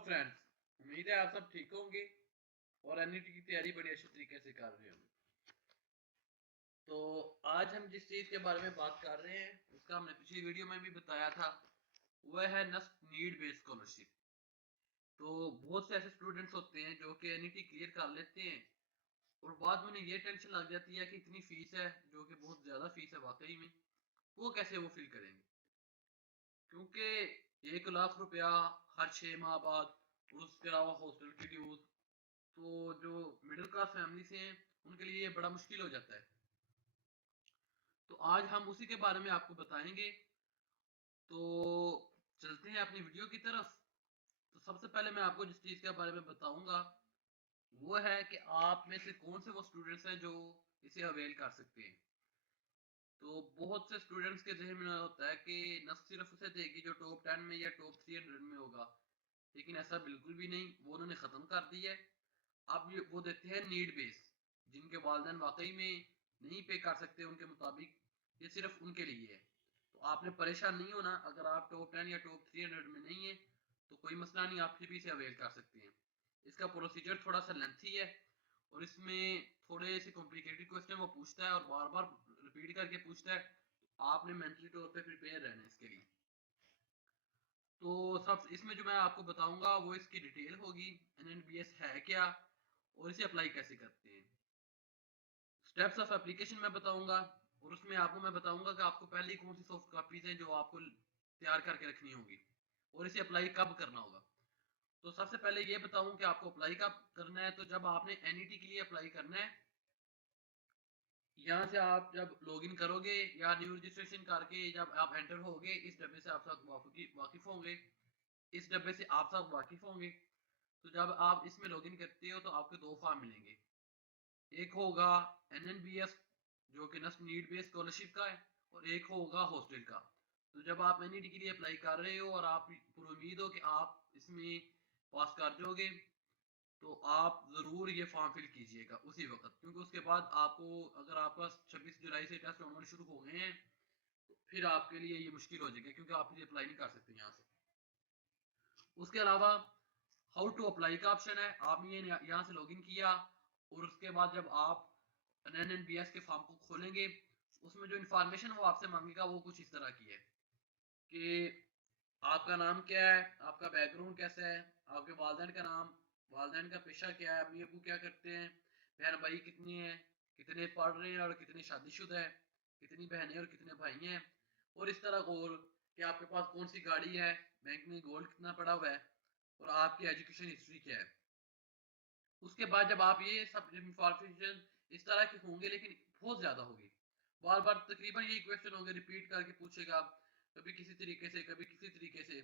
Friends, उम्मीद है आप सब ठीक होंगे और एनईटी की तैयारी बड़ी अच्छे तरीके से कर रहे होंगे। तो आज हम जिस चीज़ के बारे में बात कर रहे हैं उसका हमने पिछली वीडियो में भी बताया था, वह है नस्ट नीड बेस्ड स्कॉलरशिप। तो बहुत से ऐसे स्टूडेंट्स होते हैं जो कि एनईटी क्लियर कर लेते हैं और बाद में उन्हें ये टेंशन लग जाती है कि इतनी फीस है, जो कि बहुत ज़्यादा फीस है वाकई में, वो कैसे वो फिल करेंगे, क्योंकि 1 लाख रुपया हर 6 माह बाद और उसके अलावा हॉस्टल की ड्यूज, तो जो मिडिल क्लास फैमिली से हैं उनके लिए ये बड़ा मुश्किल हो जाता है। तो आज हम उसी के बारे में आपको बताएंगे। तो चलते हैं अपनी वीडियो की तरफ। तो सबसे पहले मैं आपको जिस चीज़ के बारे में बताऊंगा वो है कि आप में से कौन से वो स्टूडेंट्स हैं जो इसे अवेल कर सकते हैं। तो बहुत से स्टूडेंट्स के जहन में होता है कि न सिर्फ उसे देगी जो टॉप 10 में या टॉप 300 में होगा, लेकिन ऐसा बिल्कुल भी नहीं, वो उन्होंने ख़त्म कर दिया है। अब वो देते हैं नीड बेस, जिनके वालदेन वाकई में नहीं पे कर सकते उनके मुताबिक, ये सिर्फ उनके लिए है। तो आपने परेशान नहीं होना, अगर आप टॉप 10 या टॉप 300 में नहीं है तो कोई मसला नहीं, आप फिर भी इसे अवेल कर सकते हैं। इसका प्रोसीजर थोड़ा सा लेंथी है और इसमें थोड़े से कॉम्प्लिकेटेड क्वेश्चन वो पूछता है और बार बार रिपीट करके पूछता है, तो आपने मेंटली तौर पे प्रिपेयर रहना है इसके लिए। तो सब इसमें जो मैं आपको बताऊंगा वो इसकी डिटेल होगी, एनएनबीएस है क्या और इसे अप्लाई कैसे करते हैं। स्टेप्स ऑफ एप्लीकेशन मैं बताऊंगा और उसमें आपको मैं बताऊंगा कि आपको पहले कौन सी सॉफ्ट कॉपीज हैं जो आपको तैयार करके रखनी होगी और इसे अप्लाई कब करना होगा। तो सबसे पहले ये बताऊं कि आपको अप्लाई कब करना है। तो जब आपने एनईटी के लिए अप्लाई करना है, यहाँ से आप जब लॉगिन करोगे या न्यू रजिस्ट्रेशन करके जब आप एंटर होगे, इस डब्बे से आप सब वाकिफ होंगे, इस डब्बे से आप सब वाकिफ होंगे। तो जब आप इसमें लॉगिन करते हो तो आपको दो फॉर्म मिलेंगे, एक होगा एनएनबीएस जो कि नेशनल नीड बेस्ड स्कॉलरशिप का है और एक होगा हॉस्टल का। तो जब आप एनईडी के लिए अप्लाई कर रहे हो और आप पूरी उम्मीद हो कि आप इसमें पास कर जाओगे, तो आप ज़रूर ये फॉर्म फिल कीजिएगा उसी वक्त, क्योंकि उसके बाद आपको, अगर आपका 26 जुलाई से टेस्ट होने शुरू हो गए हैं, तो फिर आपके लिए ये मुश्किल हो जाएगा क्योंकि आप फिर अप्लाई नहीं कर सकते यहाँ से। उसके अलावा हाउ टू अप्लाई का ऑप्शन है, आपने ये यहाँ से लॉगिन किया और उसके बाद जब आप एनएनबीएस के फॉर्म को खोलेंगे, उसमें जो इन्फॉर्मेशन वो आपसे मांगेगा वो कुछ इस तरह की है कि आपका नाम क्या है, आपका बैकग्राउंड कैसा है, आपके वालदेन का नाम, वालदेन का पेशा क्या है, अम्मी अबू क्या करते हैं, बहन भाई कितनी है, कितने पढ़ रहे हैं और कितनी शादीशुदा है, कितनी बहनें और कितने भाई हैं, और इस तरह और कि आपके पास कौन सी गाड़ी है, बैंक में गोल्ड कितना पड़ा हुआ है और आपकी एजुकेशन हिस्ट्री क्या है। उसके बाद जब आप ये सब इंफॉर्मेशन इस तरह के होंगे, लेकिन बहुत ज्यादा होगी, बार बार तकरीबन यही क्वेश्चन होंगे, रिपीट करके पूछेगा, कभी किसी तरीके से कभी किसी तरीके से,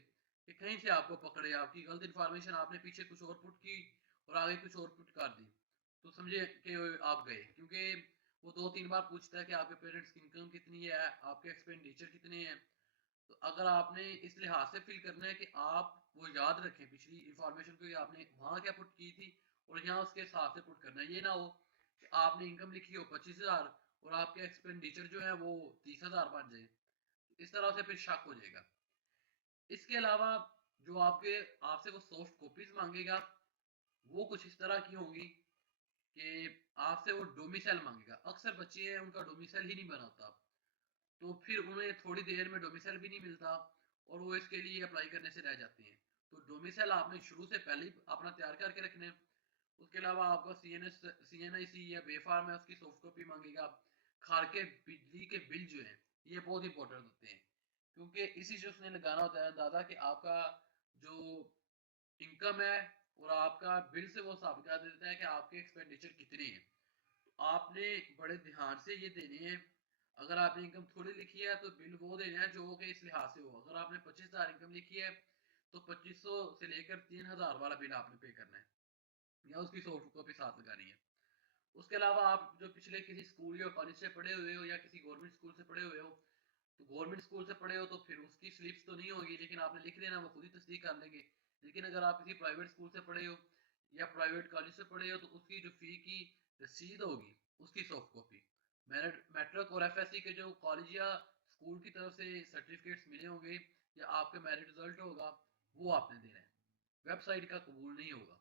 कि कहीं से आपको पकड़े, आपकी गलत इन्फॉर्मेशन आपने पीछे कुछ और पुट की और आगे कुछ और पुट कर दी, तो समझे कि आप गए। क्योंकि वो 2-3 बार पूछता है कि आपके पेरेंट्स की इनकम कितनी है, आपके एक्सपेंडिचर कितने हैं। तो अगर आपने इस लिहाज से फिल करना है कि आप वो याद रखें पिछली इंफॉर्मेशन को, आपने वहाँ क्या पुट की थी और यहाँ उसके हिसाब से पुट करना है। ये ना हो कि आपने इनकम लिखी हो 25,000 और आपके एक्सपेंडिचर जो है वो 30,000 बन जाए, इस तरह से फिर शक हो जाएगा। इसके अलावा जो आपसे वो सॉफ्ट कॉपीज मांगेगा वो कुछ इस तरह की होंगी कि आपसे वो डोमिसाइल मांगेगा। अक्सर बच्चे हैं उनका डोमिसाइल ही नहीं बना होता, तो फिर उन्हें थोड़ी देर में डोमिसाइल भी नहीं मिलता और वो इसके लिए अप्लाई करने से रह जाते हैं। तो डोमिसाइल आपने शुरू से पहले ही अपना तैयार करके रखना है। उसके अलावा आपका CNIC या बेफार्म है उसकी सॉफ्ट कॉपी मांगेगा। खार के बिजली के बिल जो है ये बहुत इंपॉर्टेंट होते हैं, क्योंकि इसी से उसने लगाना होता है अंदाजा कि आपका जो इनकम है और आपका बिल से वो साबित कर देता है कि आपके एक्सपेंडिचर कितने हैं। तो आपने बड़े ध्यान से ये देने हैं। अगर आपने इनकम थोड़ी लिखी है तो बिल वो देना है जो कि इस लिहाज से हो। अगर आपने 25,000 इनकम लिखी है तो 2500 से लेकर 3,000 वाला बिल आपने पे करना है या उसकी सॉफ्ट कॉपी साथ लगानी है। उसके अलावा आप जो पिछले किसी स्कूल या कॉलेज से पढ़े हुए हो या किसी गवर्नमेंट स्कूल से पढ़े हुए हो, तो गवर्नमेंट स्कूल से पढ़े हो तो फिर उसकी स्लिप्स तो नहीं होगी, लेकिन आपने लिख देना, वो खुद ही तस्दीक कर लेंगे। लेकिन अगर आप किसी प्राइवेट स्कूल से पढ़े हो या प्राइवेट कॉलेज से पढ़े हो तो उसकी जो फी की रसीद होगी उसकी सॉफ्ट कॉपी, मैट्रिक और एफएससी के जो कॉलेज या स्कूल की तरफ से सर्टिफिकेट्स मिले होंगे या आपके मेरिट रिजल्ट होगा वो आपने देना है। वेबसाइट का कबूल नहीं होगा।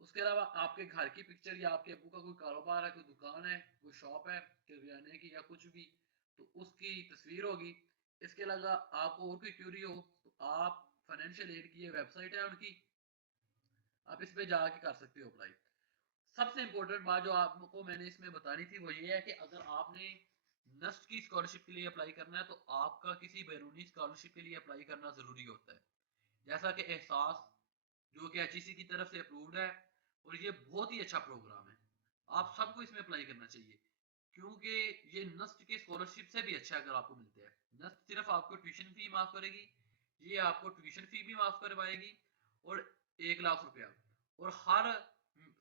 उसके अलावा आपके घर की पिक्चर या आपके अब्बू का कोई कारोबार है, कोई दुकान है, कोई शॉप है किराने की या कुछ भी, तो उसकी तस्वीर होगी। इसके अलावा आपको और कोई क्यूरी हो तो आप फाइनेंशियल एड की ये वेबसाइट है उनकी, आप इस पे जाके कर सकते हो अप्लाई। सबसे इंपॉर्टेंट बात जो आपको मैंने इसमें बतानी थी वो ये है कि अगर आपने नस्ट की स्कॉलरशिप के लिए अप्लाई करना है तो आपका किसी बैरूनी स्कॉलरशिप के लिए अप्लाई करना ज़रूरी होता है। जैसा कि एहसास जो कि एचईसी की तरफ से अप्रूव्ड है और ये बहुत ही अच्छा प्रोग्राम है, आप सबको इसमें अप्लाई करना चाहिए क्योंकि ये नस्ट के स्कॉलरशिप से भी अच्छा अगर आपको मिलते हैं। नस्ट सिर्फ आपको ट्यूशन फी माफ करेगी, ये आपको ट्यूशन फी भी माफ करवाएगी और 1 लाख रुपया और हर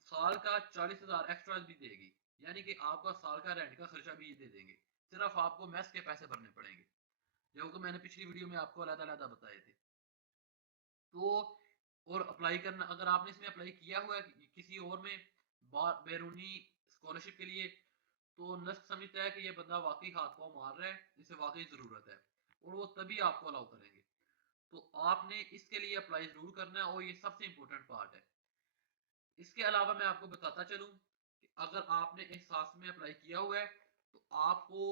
साल का 40,000 एक्स्ट्रा भी देगी, यानी कि आपका साल का रेंट का खर्चा भी दे देंगे, सिर्फ आपको मेस के पैसे भरने पड़ेंगे जो कि मैंने पिछली वीडियो में आपको अलग-अलग बताए थे। तो और अप्लाई करना, अगर आपने इसमें अप्लाई किया हुआ है किसी और में बैरूनी स्कॉलरशिप के लिए, तो नस्क समझता है कि ये बंदा वाकई हाथ पाँव मार रहा है, इसे वाकई ज़रूरत है और वो तभी आपको अलाउ करेंगे। तो आपने इसके लिए अप्लाई ज़रूर करना है और ये सबसे इम्पोर्टेंट पार्ट है। इसके अलावा मैं आपको बताता चलूँ कि अगर आपने एहसास में अप्लाई किया हुआ है तो आपको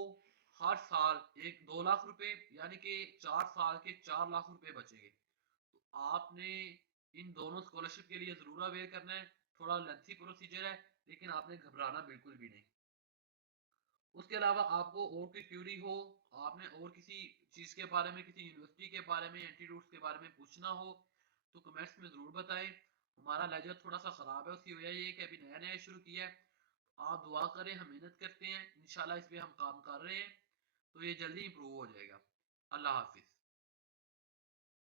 हर साल एक 2 लाख रुपए यानी कि 4 साल के 4 लाख रुपए बचेंगे। तो आपने इन दोनों स्कॉलरशिप के लिए ज़रूर अवेयर करना है। थोड़ा लेंथी प्रोसीजर है लेकिन आपने घबराना बिल्कुल भी नहीं। उसके अलावा आपको और कोई क्यूरी हो, आपने और किसी चीज़ के बारे में, किसी यूनिवर्सिटी के बारे में, एंटीट्यूड्स के बारे में पूछना हो तो कमेंट्स में ज़रूर बताएं। हमारा लेजर थोड़ा सा ख़राब है, उसकी वजह ये है कि अभी नया नया शुरू किया है। आप दुआ करें, हम मेहनत करते हैं, इंशाल्लाह इस पे हम काम कर रहे हैं तो ये जल्दी इंप्रूव हो जाएगा। अल्लाह हाफिज़।